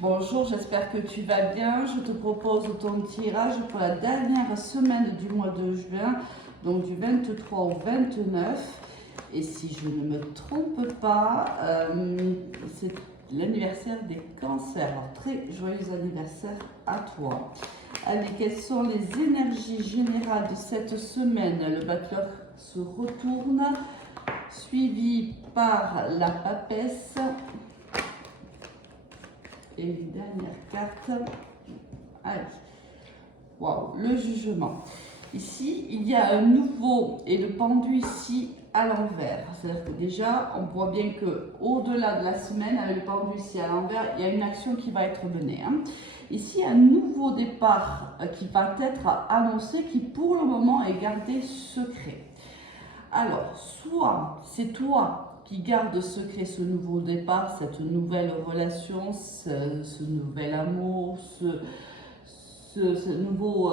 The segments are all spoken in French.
Bonjour, j'espère que tu vas bien. Je te propose ton tirage pour la dernière semaine du mois de juin, donc du 23 au 29. Et si je ne me trompe pas, c'est l'anniversaire des cancers. Alors, très joyeux anniversaire à toi. Allez, quelles sont les énergies générales de cette semaine? Le battleur se retourne, suivi par la papesse. Et une dernière carte. Allez. Waouh, le jugement. Ici, il y a un nouveau et le pendu ici à l'envers. C'est-à-dire que déjà, on voit bien que au-delà de la semaine, avec le pendu ici à l'envers, il y a une action qui va être menée. Ici, un nouveau départ qui va être annoncé, qui pour le moment est gardé secret. Alors, soit c'est toi qui garde secret ce nouveau départ, cette nouvelle relation, ce nouvel amour, ce nouveau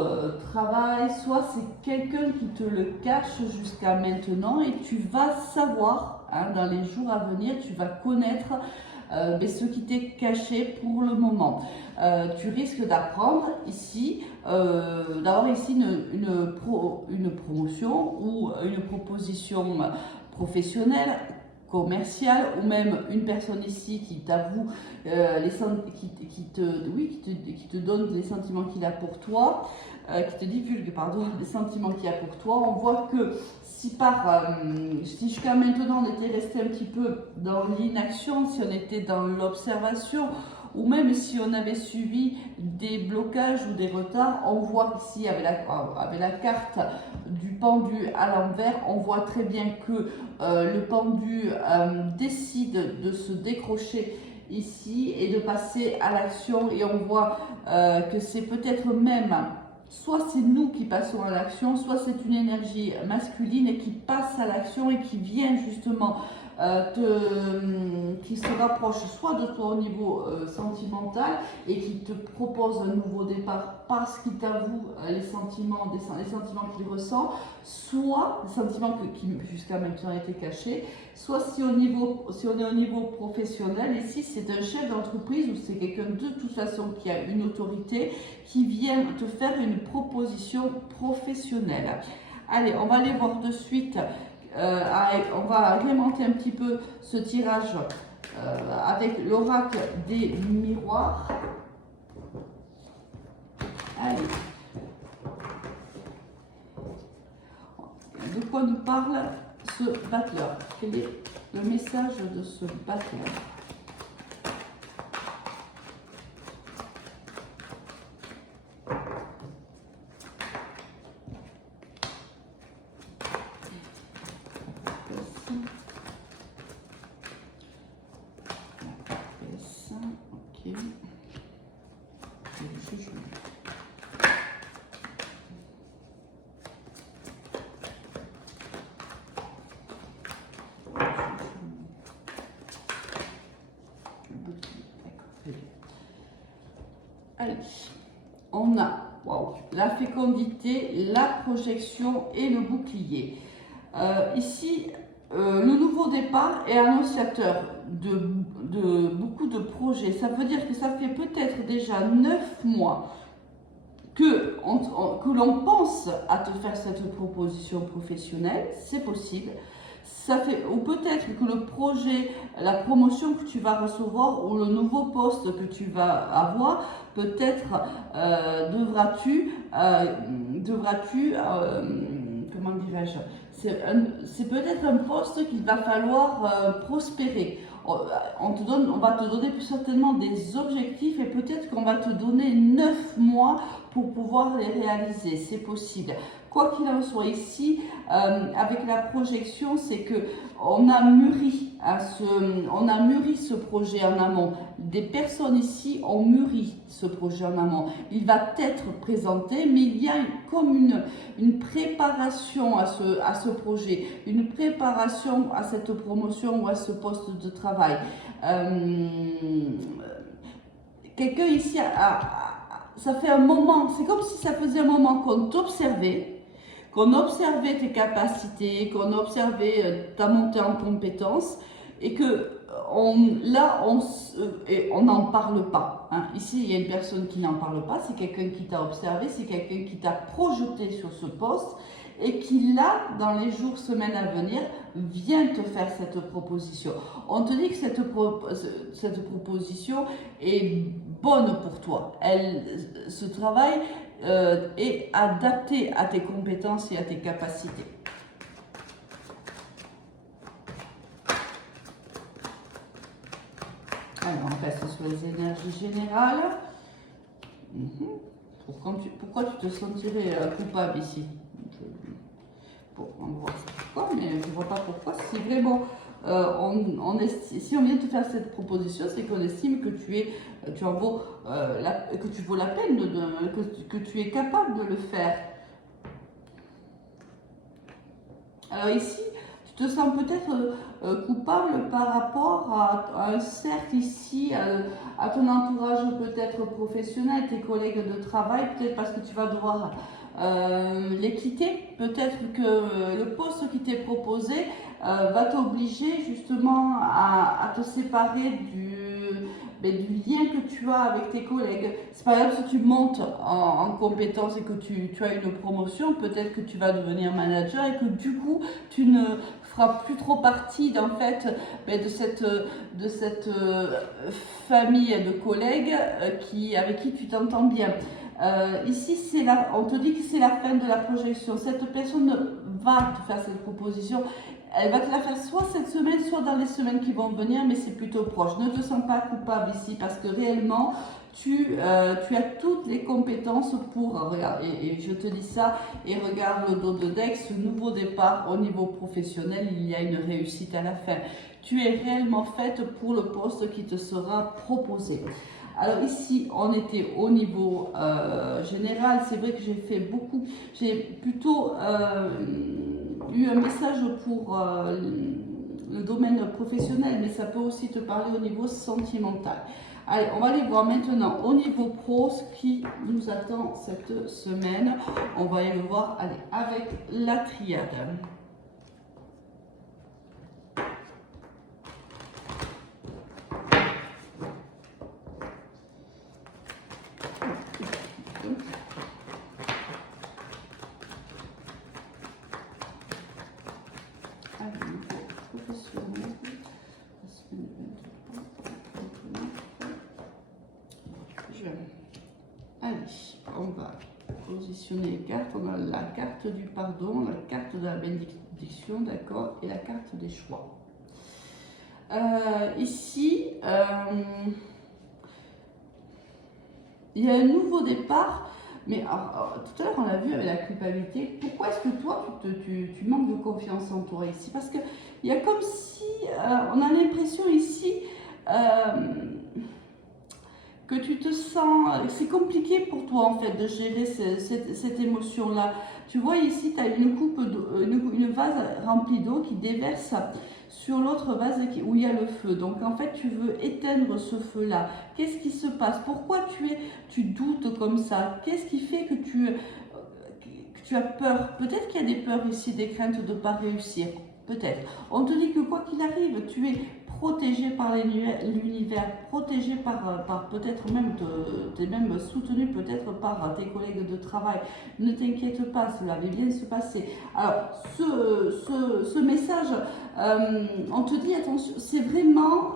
travail, soit c'est quelqu'un qui te le cache jusqu'à maintenant et tu vas savoir, dans les jours à venir, tu vas connaître ce qui t'est caché pour le moment. Tu risques d'apprendre ici, d'avoir ici une promotion ou une proposition professionnelle, commerciale, ou même une personne ici qui t'avoue qui te donne les sentiments qu'il a pour toi, qui te divulgue les sentiments qu'il a pour toi. On voit que si jusqu'à maintenant on était resté un petit peu dans l'inaction, si on était dans l'observation, ou même si on avait subi des blocages ou des retards, on voit ici avec la carte du pendu à l'envers, on voit très bien que le pendu décide de se décrocher ici et de passer à l'action, et on voit que c'est peut-être même soit c'est nous qui passons à l'action, soit c'est une énergie masculine qui passe à l'action et qui vient justement qui se rapproche soit de toi au niveau sentimental et qui te propose un nouveau départ parce qu'il t'avoue les sentiments qu'il ressent, soit les sentiments qui jusqu'à maintenant étaient cachés, soit si on est au niveau professionnel, ici c'est un chef d'entreprise ou c'est quelqu'un de toute façon qui a une autorité qui vient te faire une proposition professionnelle. Allez, on va aller voir de suite. On va agrémenter un petit peu ce tirage avec l'oracle des miroirs. Allez. De quoi nous parle ce battleur? Quel est le message de ce battleur? Ok. Allez, on a la fécondité, la projection et le bouclier. Ici, le nouveau départ est annonciateur de beaucoup de projets. Ça veut dire que ça fait peut-être déjà 9 mois que l'on pense à te faire cette proposition professionnelle, c'est possible. Ou peut-être que le projet, la promotion que tu vas recevoir ou le nouveau poste que tu vas avoir, peut-être comment dirais-je, c'est peut-être un poste qu'il va falloir prospérer. On va te donner plus certainement des objectifs et peut-être qu'on va te donner 9 mois pour pouvoir les réaliser, c'est possible. Quoi qu'il en soit ici, avec la projection, c'est que on a mûri ce projet en amont. Des personnes ici ont mûri ce projet en amont. Il va être présenté, mais il y a comme une préparation à ce projet, une préparation à cette promotion ou à ce poste de travail. Quelqu'un ici ça fait un moment, c'est comme si ça faisait un moment qu'on t'observait, qu'on observait tes capacités, qu'on observait ta montée en compétences et que et on n'en parle pas. Hein. Ici, il y a une personne qui n'en parle pas, c'est quelqu'un qui t'a observé, c'est quelqu'un qui t'a projeté sur ce poste et qui, là, dans les jours, semaines à venir, vient te faire cette proposition. On te dit que cette proposition est bonne pour toi. Ce travail est adapté à tes compétences et à tes capacités. Alors, on reste sur les énergies générales. Pourquoi tu te sentirais coupable ici? Bon, on va voir pourquoi, mais je ne vois pas pourquoi. Si vraiment, si on vient te faire cette proposition, c'est qu'on estime que tu vaux la peine, que tu es capable de le faire. Alors ici, tu te sens peut-être coupable par rapport à un cercle ici, à ton entourage peut-être professionnel, tes collègues de travail, peut-être parce que tu vas devoir les quitter. Peut-être que le poste qui t'est proposé va t'obliger justement à te séparer du lien que tu as avec tes collègues. C'est par exemple si tu montes en compétence et que tu as une promotion, peut-être que tu vas devenir manager et que du coup tu ne feras plus trop partie de cette famille de collègues avec qui tu t'entends bien. Ici, on te dit que c'est la fin de la projection. Cette personne va te faire cette proposition. Elle va te la faire soit cette semaine, soit dans les semaines qui vont venir, mais c'est plutôt proche. Ne te sens pas coupable ici parce que réellement, tu as toutes les compétences pour, regarde, et je te dis ça, et regarde le dos de Dex, ce nouveau départ au niveau professionnel, il y a une réussite à la fin. Tu es réellement faite pour le poste qui te sera proposé. Alors ici, on était au niveau général. C'est vrai que j'ai plutôt eu un message pour le domaine professionnel, mais ça peut aussi te parler au niveau sentimental. Allez, on va aller voir maintenant au niveau pro ce qui nous attend cette semaine. On va aller le voir avec la triade. Allez, on va positionner les cartes. On a la carte du pardon, la carte de la bénédiction, d'accord, et la carte des choix. Ici, il y a un nouveau départ, mais tout à l'heure on l'a vu avec la culpabilité. Pourquoi est-ce que toi tu manques de confiance en toi ici? Parce qu'il y a comme si on a l'impression ici que tu te sens, c'est compliqué pour toi en fait de gérer cette émotion-là. Tu vois ici, tu as une vase remplie d'eau qui déverse sur l'autre vase où il y a le feu. Donc en fait, tu veux éteindre ce feu-là. Qu'est-ce qui se passe? Pourquoi tu doutes comme ça? Qu'est-ce qui fait que tu as peur? Peut-être qu'il y a des peurs ici, des craintes de ne pas réussir. Peut-être. On te dit que quoi qu'il arrive, tu es protégé par l'univers, protégé par peut-être même, tu es même soutenu peut-être par tes collègues de travail. Ne t'inquiète pas, cela va bien se passer. Alors, ce message, on te dit, attention, c'est vraiment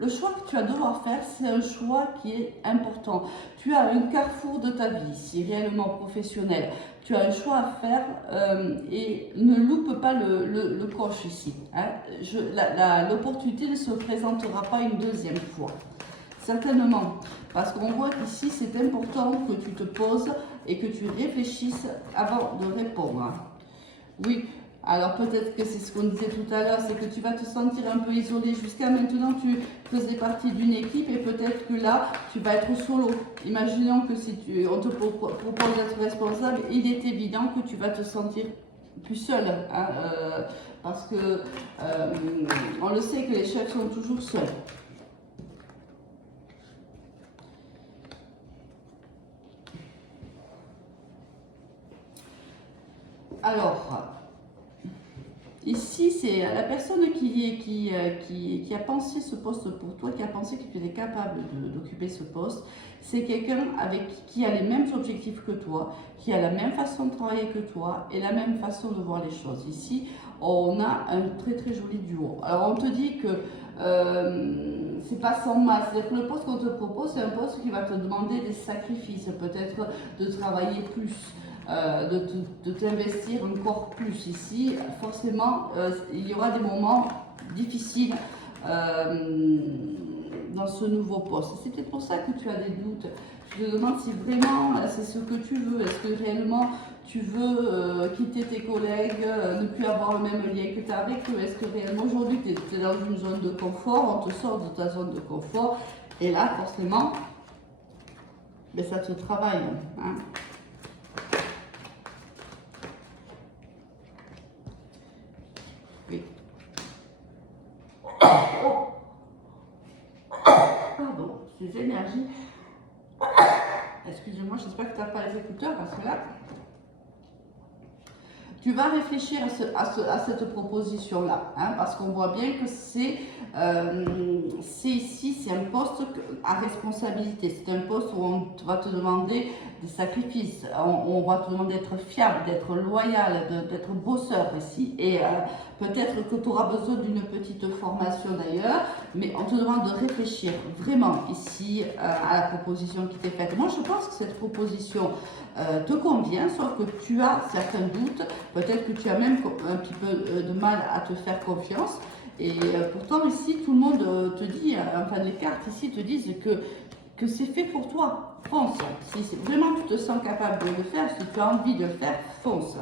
le choix que tu vas devoir faire, c'est un choix qui est important. Tu as un carrefour de ta vie, si réellement professionnel. Tu as un choix à faire et ne loupe pas le coche ici. Hein. L'opportunité ne se présentera pas une deuxième fois. Certainement. Parce qu'on voit qu'ici, c'est important que tu te poses et que tu réfléchisses avant de répondre. Oui. Alors peut-être que c'est ce qu'on disait tout à l'heure, c'est que tu vas te sentir un peu isolé. Jusqu'à maintenant, tu faisais partie d'une équipe et peut-être que là, tu vas être solo. Imaginons que si on te propose d'être responsable, il est évident que tu vas te sentir plus seul. Hein, parce que on le sait que les chefs sont toujours seuls. Alors... Ici, c'est la personne qui a pensé ce poste pour toi, qui a pensé que tu étais capable d'occuper ce poste. C'est quelqu'un avec qui a les mêmes objectifs que toi, qui a la même façon de travailler que toi et la même façon de voir les choses. Ici, on a un très très joli duo. Alors, on te dit que c'est pas sans mal. C'est-à-dire que le poste qu'on te propose, c'est un poste qui va te demander des sacrifices, peut-être de travailler plus. De t'investir encore plus ici, forcément, il y aura des moments difficiles dans ce nouveau poste. C'est peut-être pour ça que tu as des doutes. Je te demande si vraiment c'est ce que tu veux. Est-ce que réellement tu veux quitter tes collègues, ne plus avoir le même lien que tu as avec eux? Est-ce que réellement aujourd'hui tu es dans une zone de confort, on te sort de ta zone de confort et là forcément ben, ça te travaille. Hein. Oui. Pardon, ces énergies. Excusez-moi, j'espère que tu n'as pas les écouteurs parce que là, tu vas réfléchir à cette proposition-là, hein, parce qu'on voit bien que c'est ici, c'est un poste à responsabilité. C'est un poste où on va te demander des sacrifices, on va te demander d'être fiable, d'être loyal, d'être bosseur ici. Et peut-être que tu auras besoin d'une petite formation d'ailleurs, mais on te demande de réfléchir vraiment ici à la proposition qui t'est faite. Moi, je pense que cette proposition te convient, sauf que tu as certains doutes, peut-être que tu as même un petit peu de mal à te faire confiance. Et pourtant ici, tout le monde te dit, enfin les cartes ici te disent que c'est fait pour toi. Fonce. Si vraiment tu te sens capable de le faire, si tu as envie de le faire, fonce.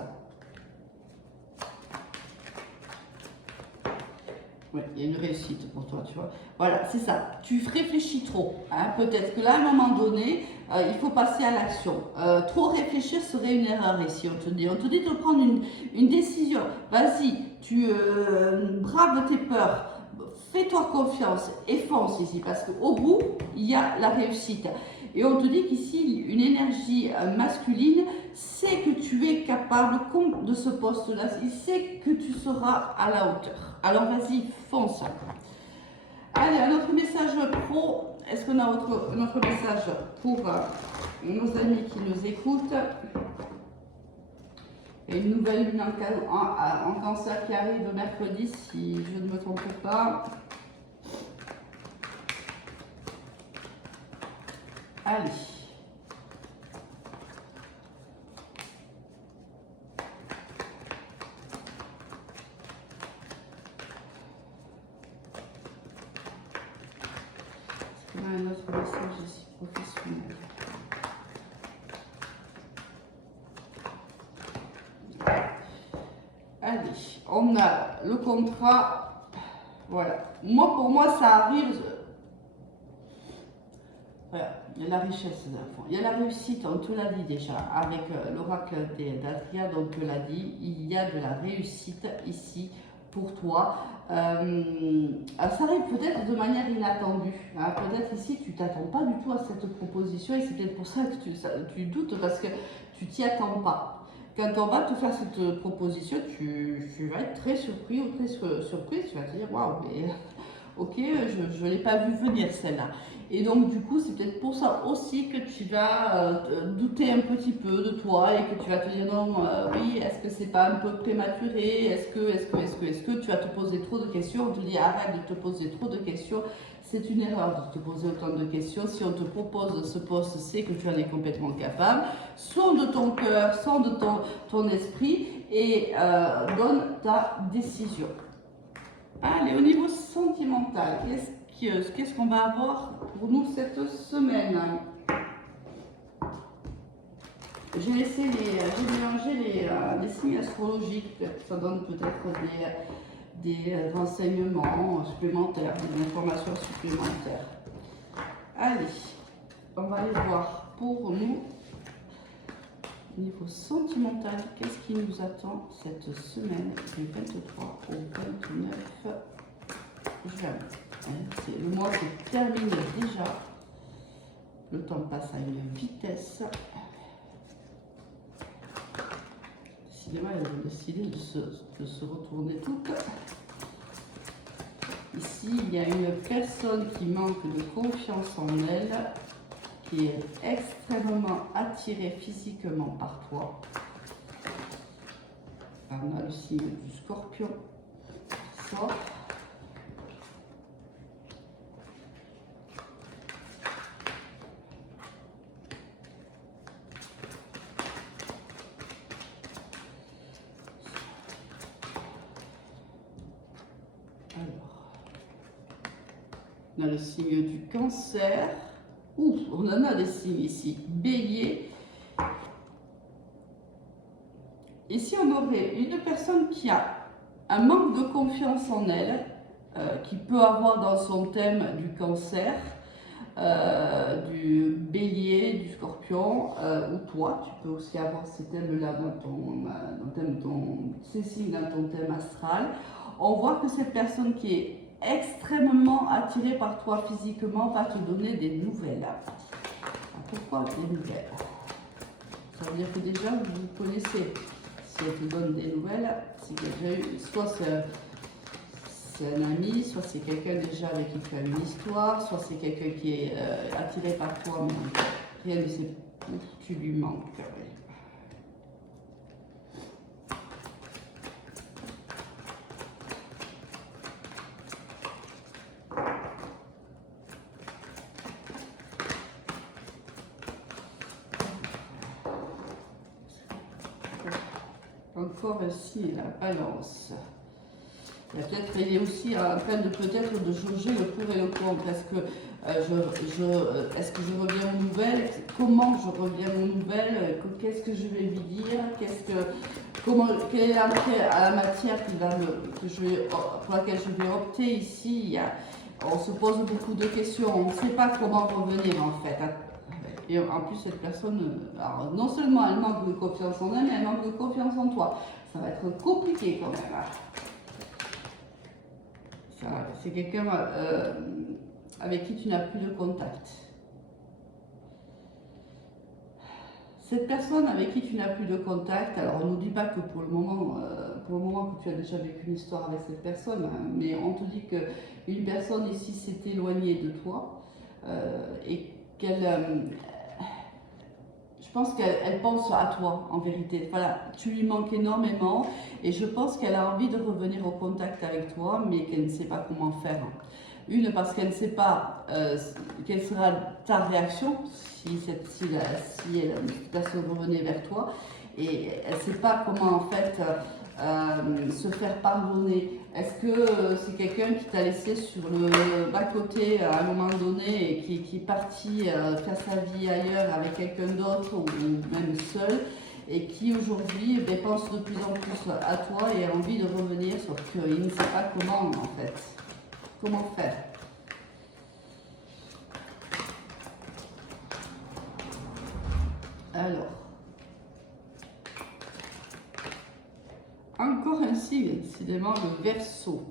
Oui, il y a une réussite pour toi, tu vois. Voilà, c'est ça. Tu réfléchis trop. Hein. Peut-être que là, à un moment donné, il faut passer à l'action. Trop réfléchir serait une erreur ici, on te dit. On te dit de prendre une décision. Vas-y, tu braves tes peurs. Fais-toi confiance et fonce ici. Parce qu'au bout, il y a la réussite. Et on te dit qu'ici, une énergie masculine sait que tu es capable de ce poste-là. Il sait que tu seras à la hauteur. Alors vas-y, fonce. Allez, un autre message pro. Est-ce qu'on a un autre message pour nos amis qui nous écoutent? Et une nouvelle lune en cancer qui arrive mercredi, si je ne me trompe pas. Allez. Est-ce qu'on a un autre message ici professionnel? Allez, on a le contrat. Voilà. Moi, pour moi, ça arrive. Voilà, il y a la richesse de la foi. Il y a la réussite, on te l'a dit déjà, avec l'oracle d'Adria, on te l'a dit, il y a de la réussite ici pour toi. Ça arrive peut-être de manière inattendue. Hein. Peut-être ici, tu t'attends pas du tout à cette proposition et c'est peut-être pour ça que tu doutes parce que tu t'y attends pas. Quand on va te faire cette proposition, tu vas être très surpris ou très surprise. Tu vas te dire, waouh, mais ok, je ne l'ai pas vu venir celle-là. Et donc du coup, c'est peut-être pour ça aussi que tu vas douter un petit peu de toi et que tu vas te dire non, oui, est-ce que c'est pas un peu prématuré? Est-ce que tu vas te poser trop de questions? On te dit arrête de te poser trop de questions. C'est une erreur de te poser autant de questions. Si on te propose ce poste, c'est que tu en es complètement capable. Sonde de ton cœur, sonde de ton esprit et donne ta décision. Allez, au niveau sentimental, qu'est-ce qu'on va avoir pour nous cette semaine? J'ai mélangé les signes astrologiques, ça donne peut-être des renseignements supplémentaires, des informations supplémentaires. Allez, on va aller voir pour nous, au niveau sentimental, qu'est-ce qui nous attend cette semaine du 23 au 29 juin. Le mois se termine déjà. Le temps passe à une vitesse. Décidément, elles ont décidé de se retourner toutes. Ici, il y a une personne qui manque de confiance en elle, qui est extrêmement attirée physiquement par toi. On a le signe du Scorpion qui sort. On a le signe du Cancer. Ouh, on en a des signes ici. Bélier. Ici, on aurait une personne qui a un manque de confiance en elle, qui peut avoir dans son thème du Cancer, du Bélier, du Scorpion, ou toi. Tu peux aussi avoir ces thèmes-là ces signes dans ton thème astral. On voit que cette personne qui est extrêmement attirée par toi physiquement va te donner des nouvelles. Alors, pourquoi des nouvelles? Ça veut dire que déjà vous vous connaissez. Si elle te donne des nouvelles, c'est déjà eu, soit c'est un ami, soit c'est quelqu'un déjà avec qui tu as une histoire, soit c'est quelqu'un qui est attiré par toi, mais rien ne sait où tu lui manques. Encore ici la Balance. Peut-être il est aussi en train de peut-être de jauger le pour et le contre. Est-ce que est-ce que je reviens aux nouvelles? Comment je reviens aux nouvelles? Qu'est-ce que je vais lui dire? Quelle est la matière pour laquelle je vais opter ici? On se pose beaucoup de questions. On ne sait pas comment revenir en fait. Et en plus, cette personne, alors, non seulement elle manque de confiance en elle, mais elle manque de confiance en toi. Ça va être compliqué quand même. C'est quelqu'un avec qui tu n'as plus de contact. Cette personne avec qui tu n'as plus de contact, alors on ne nous dit pas que pour le moment que tu as déjà vécu une histoire avec cette personne, hein, mais on te dit qu'une personne ici s'est éloignée de toi et qu'elle... je pense qu'elle pense à toi, en vérité. Voilà, tu lui manques énormément et je pense qu'elle a envie de revenir au contact avec toi, mais qu'elle ne sait pas comment faire. Une, parce qu'elle ne sait pas quelle sera ta réaction si la personne revenait vers toi. Et elle ne sait pas comment, en fait, se faire pardonner. Est-ce que c'est quelqu'un qui t'a laissé sur le bas-côté à un moment donné et qui est parti faire sa vie ailleurs avec quelqu'un d'autre ou même seul et qui aujourd'hui pense de plus en plus à toi et a envie de revenir, sauf qu'il ne sait pas comment en fait. Comment faire? Alors, encore un signe, décidément le Verseau.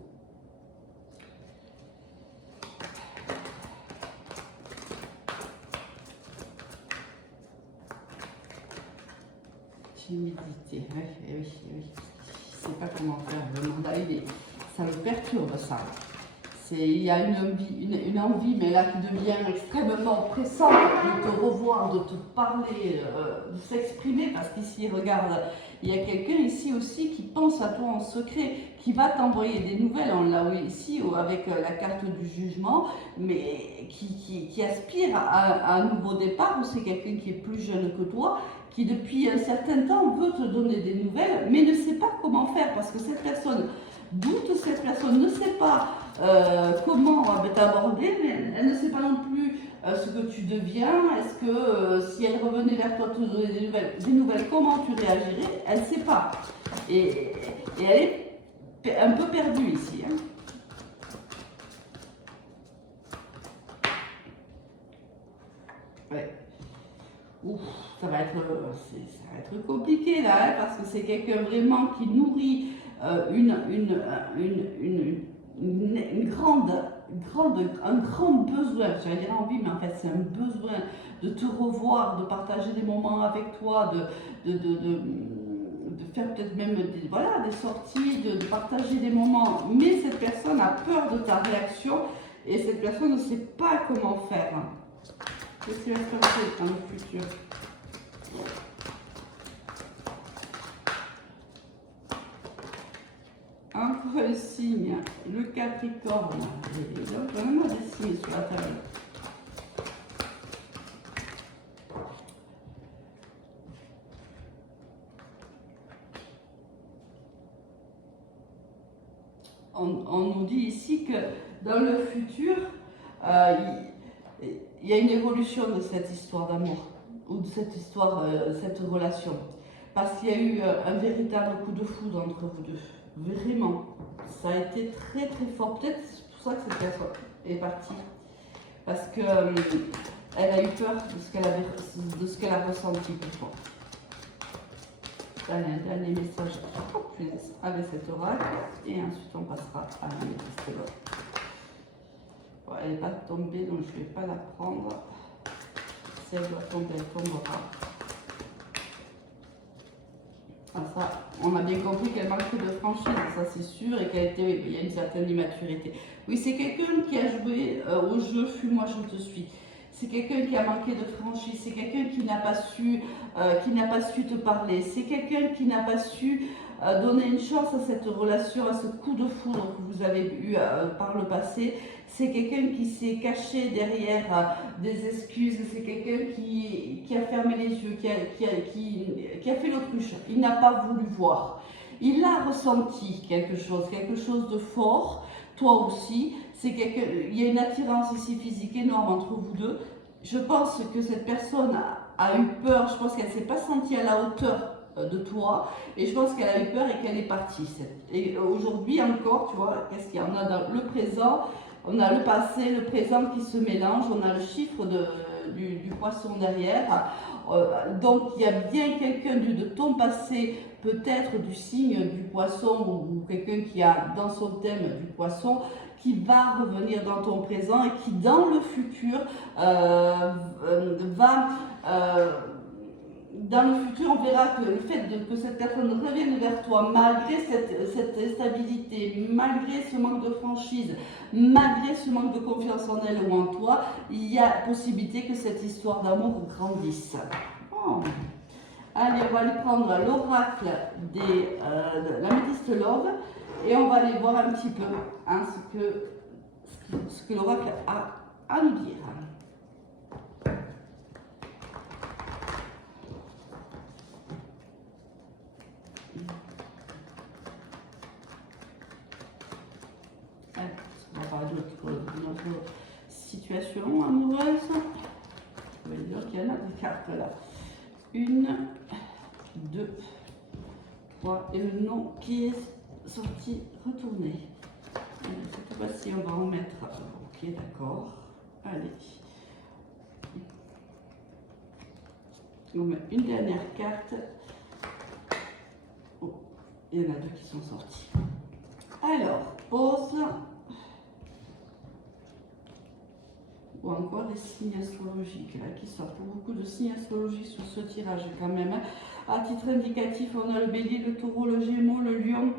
Timidité, oui. Il ne sait pas comment faire, le mandat, ça le perturbe ça. Il y a une envie, mais là qui devient extrêmement pressante de te revoir, de te parler, de s'exprimer, parce qu'ici, regarde, il y a quelqu'un ici aussi qui pense à toi en secret, qui va t'envoyer des nouvelles, on l'a ici avec la carte du jugement, mais qui aspire à un nouveau départ, ou c'est quelqu'un qui est plus jeune que toi, qui depuis un certain temps veut te donner des nouvelles, mais ne sait pas comment faire, parce que cette personne doute, cette personne ne sait pas comment t'aborder, mais elle ne sait pas non plus ce que tu deviens. Est-ce que si elle revenait vers toi te donner des nouvelles, comment tu réagirais? Elle ne sait pas. Et elle est un peu perdue ici. Hein. Ouais. Ouf, ça va être compliqué là, hein, parce que c'est quelqu'un vraiment qui nourrit un grand besoin, j'allais dire envie, mais en fait c'est un besoin de te revoir, de partager des moments avec toi, de faire peut-être même des, voilà, des sorties, de partager des moments. Mais cette personne a peur de ta réaction et cette personne ne sait pas comment faire. Qu'est-ce qui va se passer dans le futur? Encore le signe, le Capricorne. Et donc, vraiment des signes sur la table. On nous dit ici que dans le futur, il y a une évolution de cette histoire d'amour ou de cette histoire, cette relation. Parce qu'il y a eu un véritable coup de foudre entre vous deux. Vraiment. Ça a été très très fort. Peut-être c'est pour ça que cette personne est partie. Parce qu'elle a eu peur de ce qu'elle a ressenti pour toi. Allez, un dernier message avec cet oracle et ensuite on passera à la métiste. Bon, elle n'est pas tombée donc je ne vais pas la prendre. Si elle doit tomber, elle tombera. Ah, ça, on a bien compris qu'elle manquait de franchise, ça c'est sûr, et il y a une certaine immaturité. Oui, c'est quelqu'un qui a joué au jeu fuis-moi, je te suis. C'est quelqu'un qui a manqué de franchise, c'est quelqu'un qui n'a pas su te parler, c'est quelqu'un qui n'a pas su donner une chance à cette relation, à ce coup de foudre que vous avez eu par le passé. C'est quelqu'un qui s'est caché derrière des excuses, c'est quelqu'un qui a fermé les yeux, qui a fait l'autruche. Il n'a pas voulu voir. Il a ressenti quelque chose de fort, toi aussi. Il y a une attirance ici physique énorme entre vous deux. Je pense que cette personne a eu peur, je pense qu'elle ne s'est pas sentie à la hauteur de toi, et je pense qu'elle a eu peur et qu'elle est partie. Et aujourd'hui encore, tu vois, qu'est-ce qu'il y a? On a dans le présent, on a le passé, le présent qui se mélangent, on a le chiffre du poisson derrière. Donc il y a bien quelqu'un de ton passé, peut-être du signe du poisson ou quelqu'un qui a dans son thème du poisson, qui va revenir dans ton présent et qui dans le futur dans le futur, on verra que le fait que cette personne revienne vers toi, malgré cette instabilité, malgré ce manque de franchise, malgré ce manque de confiance en elle ou en toi, il y a possibilité que cette histoire d'amour grandisse. Oh. Allez, on va aller prendre l'oracle de la Métiste Love et on va aller voir un petit peu hein, ce que l'oracle a à nous dire. On va parler de notre situation amoureuse. On va dire qu'il y en a des cartes là. 1, 2, 3 et le nom qui est sorti retourné. Cette fois-ci, on va en mettre. Ok, d'accord. Allez. On met une dernière carte. Oh, il y en a deux qui sont sortis. Alors, pause. Ou encore des signes astrologiques là, qui sortent. Beaucoup de signes astrologiques sur ce tirage quand même. À titre indicatif, on a le bélier, le taureau, le gémeaux, le lion,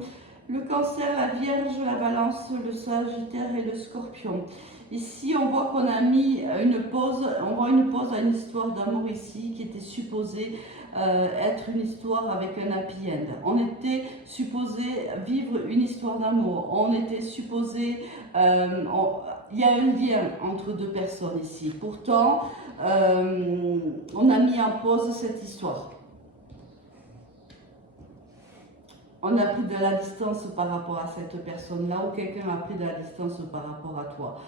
le cancer, la vierge, la balance, le sagittaire et le scorpion. Ici, on voit qu'on a mis une pause, on voit une pause à une histoire d'amour ici qui était supposée être une histoire avec un happy end. On était supposé vivre une histoire d'amour. On était supposé... il y a un lien entre deux personnes ici. Pourtant, on a mis en pause cette histoire. On a pris de la distance par rapport à cette personne-là ou quelqu'un a pris de la distance par rapport à toi.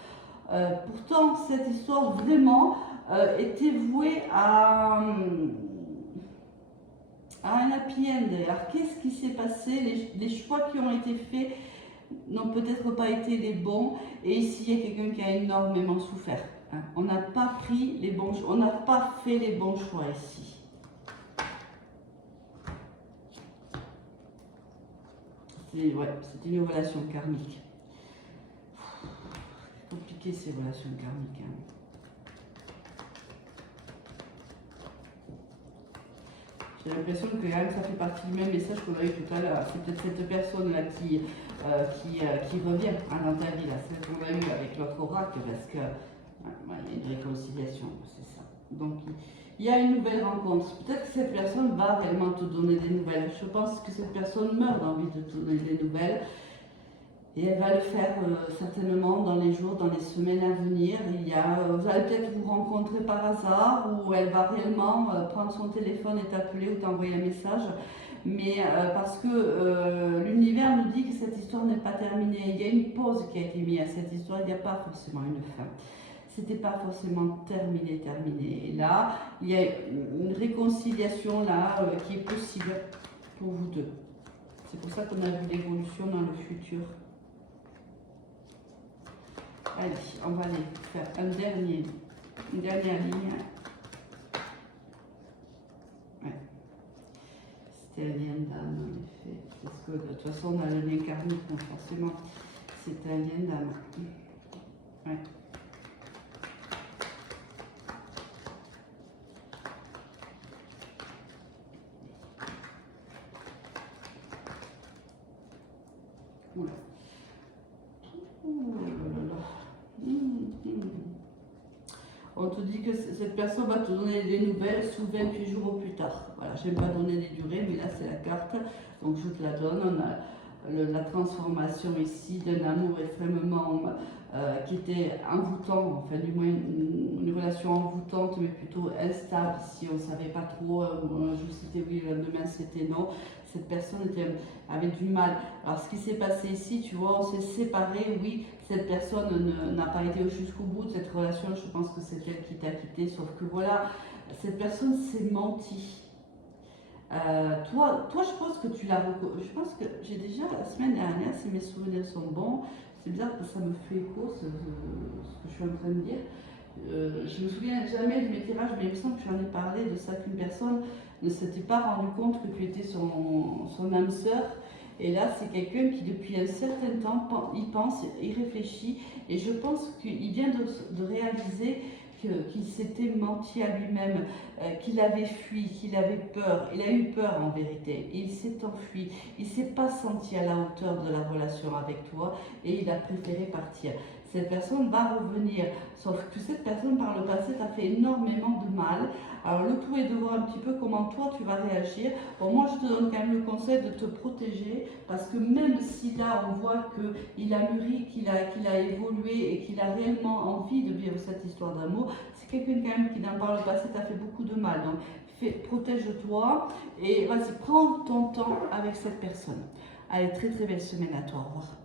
Pourtant, cette histoire vraiment était vouée à un happy end. Alors, qu'est-ce qui s'est passé? Les choix qui ont été faits n'ont peut-être pas été les bons. Et ici, il y a quelqu'un qui a énormément souffert. Hein. On n'a pas pris les bons choix, on n'a pas fait les bons choix ici. C'était une relation karmique. C'est compliqué ces relations karmiques. Hein. J'ai l'impression que quand même ça fait partie du même message qu'on a eu tout à l'heure. C'est peut-être cette personne-là qui revient dans ta vie, là, celle qu'on a eu avec l'autre oracle, parce que il y a une réconciliation, c'est ça. Donc il y a une nouvelle rencontre. Peut-être que cette personne va réellement te donner des nouvelles. Je pense que cette personne meurt d'envie de te donner des nouvelles. Et elle va le faire certainement dans les jours, dans les semaines à venir. Vous allez peut-être vous rencontrer par hasard, ou elle va réellement prendre son téléphone et t'appeler ou t'envoyer un message. Mais parce que l'univers nous dit que cette histoire n'est pas terminée. Il y a une pause qui a été mise à cette histoire, il n'y a pas forcément une fin. C'était pas forcément terminé. Et là, il y a une réconciliation là qui est possible pour vous deux. C'est pour ça qu'on a vu l'évolution dans le futur. Allez, on va aller faire une dernière ligne. Ouais. C'était un lien d'âme, en effet. Parce que de toute façon, on a le lien karmique, donc forcément, c'est un lien d'âme. Ouais. Oula. On te dit que cette personne va te donner des nouvelles sous 28 jours au plus tard. Voilà, je n'aime pas donner des durées, mais là c'est la carte, donc je te la donne. On a la transformation ici d'un amour extrêmement qui était envoûtant, enfin du moins une relation envoûtante, mais plutôt instable. Ici on ne savait pas trop, un jour c'était oui, le lendemain c'était non. Cette personne avait du mal. Alors ce qui s'est passé ici, tu vois, on s'est séparés, oui, cette personne n'a pas été jusqu'au bout de cette relation, je pense que c'est elle qui t'a quitté, sauf que voilà, cette personne s'est menti. Toi, je pense que tu l'as reconnu. Je pense que j'ai déjà, la semaine dernière, si mes souvenirs sont bons, c'est bizarre que ça me fait écho, ce que je suis en train de dire. Je me souviens jamais de mes tirages, mais il me semble que j'en ai parlé de ça, qu'une personne ne s'était pas rendu compte que tu étais son âme sœur. Et là, c'est quelqu'un qui, depuis un certain temps, il pense, il réfléchit, et je pense qu'il vient de réaliser qu'il s'était menti à lui-même, qu'il avait fui, qu'il avait peur. Il a eu peur en vérité, et il s'est enfui. Il ne s'est pas senti à la hauteur de la relation avec toi, et il a préféré partir. Cette personne va revenir, sauf que cette personne par le passé t'a fait énormément de mal. Alors le tout est de voir un petit peu comment toi tu vas réagir. Bon, moi je te donne quand même le conseil de te protéger, parce que même si là on voit qu'il a mûri, qu'il a évolué et qu'il a réellement envie de vivre cette histoire d'amour, c'est quelqu'un quand même qui par le passé t'a fait beaucoup de mal. Donc protège-toi et vas-y, prends ton temps avec cette personne. Allez, très très belle semaine à toi, au revoir.